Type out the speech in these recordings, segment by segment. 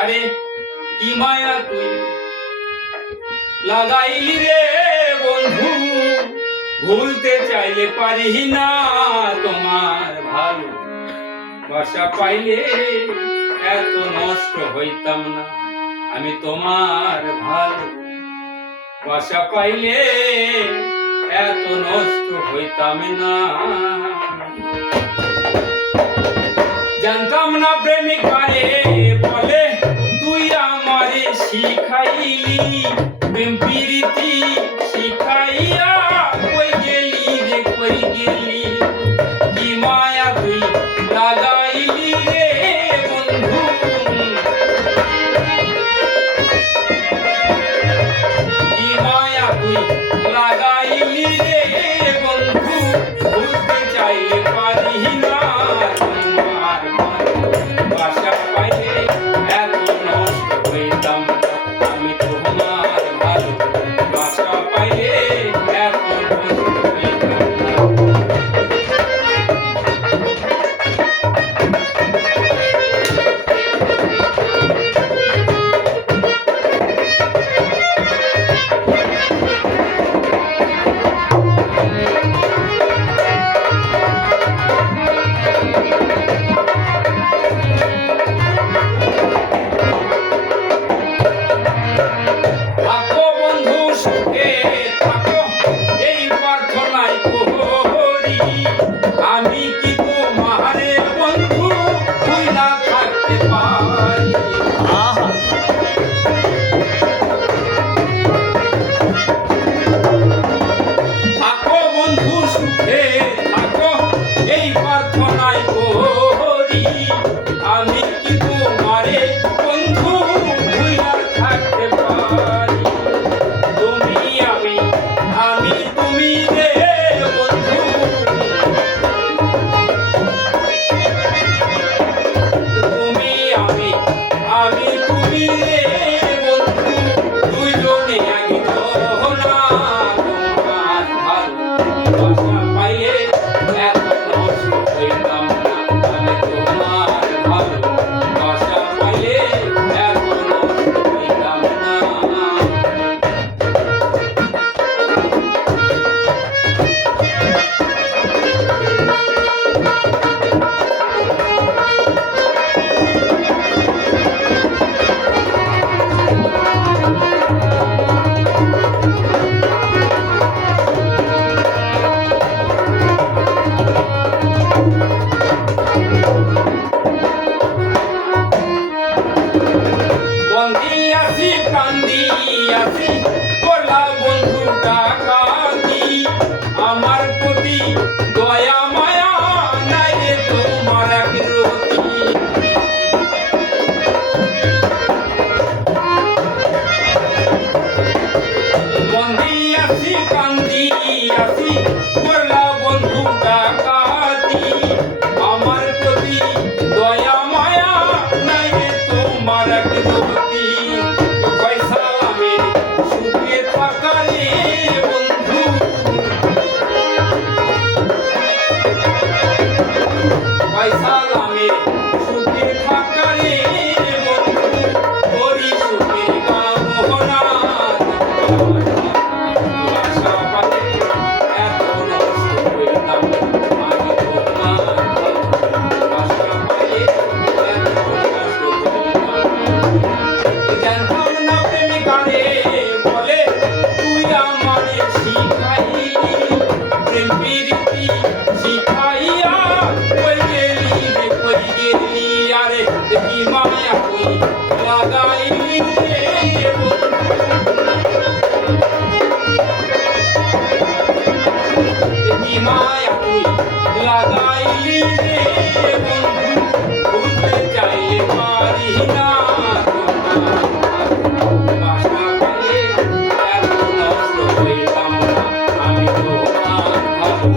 আরে কি মায়া তুই লাগাইলি রে বন্ধু, ভুলতে চাইলে পারি না তোমার ভালো বাসা পাইলে এত নষ্ট হইতাম না। আমি তোমার ভালো বাসা পাইলে এত নষ্ট হইতাম না। জানতাম না প্রেমিক কারে বলে, তুই আমারে শিখাইলি প্রেম প্রীতি শিখাইয়া কই গেলি রে কই গেলি। কি মায়া তুই লাগাইলি রে বন্ধু, কি মায়া তুই লাগাইলি রে বন্ধু, ভুলতে চাইলে পারি না তোমার বাসা পাইলে এত নষ্ট হইতাম না। আমি তোমার ভালো বাসা পাইলে এত নষ্ট হইতাম না। আমার প্রতি দয়া মায়া নাই রে তোমার একরতি। বন্দি আছি কান্দি আছি করলা বন্ধু ডাকাতি, আমার প্রতি দয়া মায়া নাই রে তোমার একরতি। সুখে থাকা রে বন্ধু, সালামে সুখে থাকা রে বন্ধু, করি সুখের কামনা। বাসা পাইলে এত নষ্ট হইতাম না। আমি তোমার বাসা পাইলে এত নষ্ট হইতাম না। জানতাম না প্রেমিক কারে বলে, তুই আমারে শিখাইলি প্রেম প্রীতি শিখাইয়া কই গেলি রে কই গেলি। আরে কি মায়া তুই লাগাইলি রে বন্ধু, কি মায়া তুই লাগাইলি রে বন্ধু, ভুলতে চাইলে পারি না তোমার বাসা পাইলে এত নষ্ট হইতাম না। আমি তোমার ভালো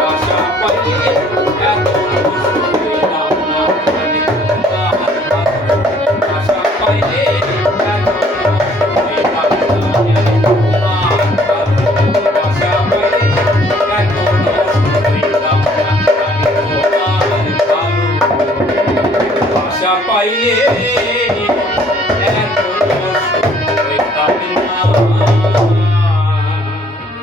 বাসা পাইলে এত নষ্ট হইতাম না। আমি তোমার ভালো বাসা পাইলে এত নষ্ট হইতাম না। আমি তোমার ভালো বাসা পাইলে এত নষ্ট হইতাম না। আমি তোমার ভালো বাসা আশা পাইলে এত